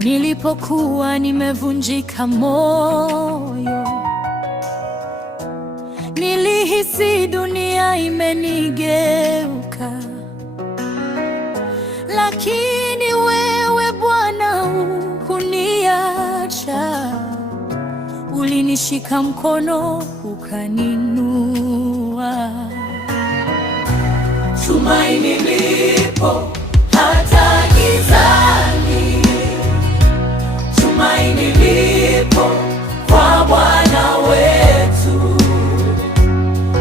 Nilipokuwa nimevunjika moyo, nilihisi dunia imenigeuka, lakini wewe Bwana hukuniacha. Ulinishika mkono ukaninua. Tumaini lipo hata gizani, tumaini lipo kwa Bwana wetu.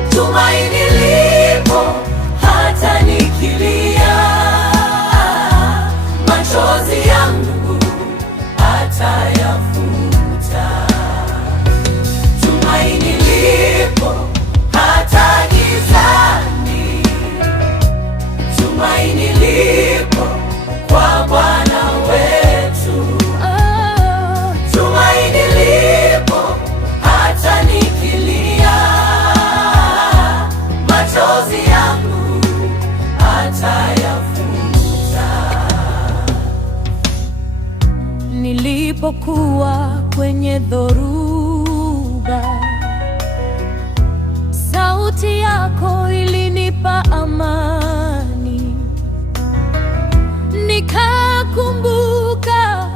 Tumaini lipo hata nikilia, machozi yangu atayafuta. Tumaini lipo hata gizani, tumaini lipo kwa Bwana wetu. Tumaini lipo hata nikilia, machozi yangu atayafuta. Nilipokuwa kwenye dhoruba, sauti yako ilinipa amani. Nikakumbuka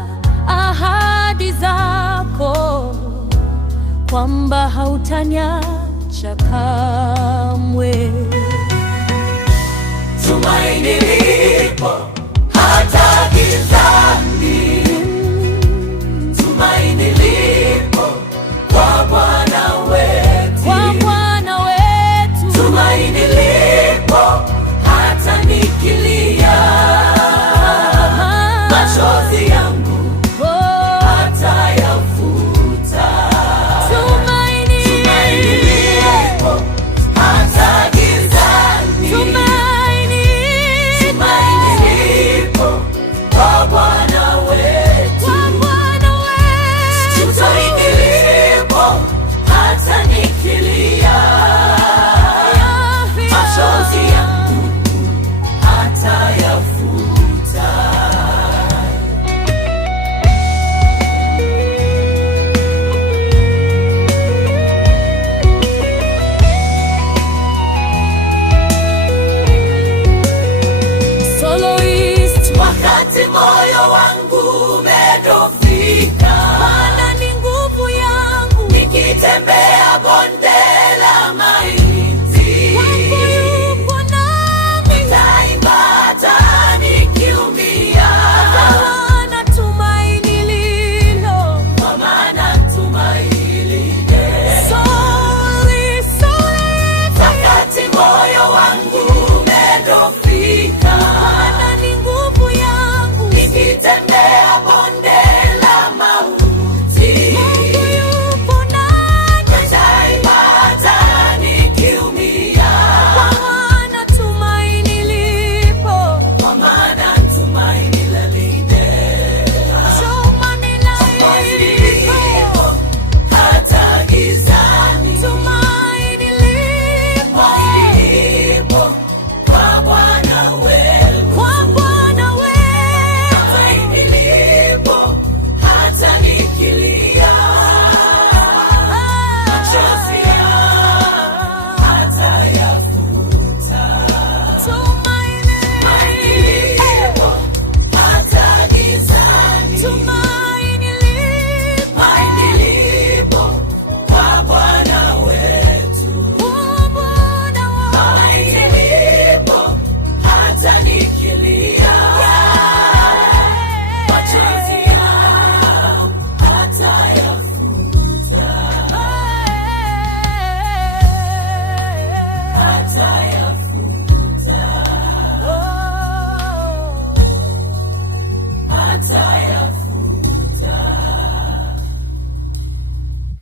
ahadi zako kwamba hautaniacha kamwe. Tumaini lipo hata gizani, tumaini lipo kwa Bwana wetu. Kwa Bwana wetu. Tumaini lipo hata nikilia, machozi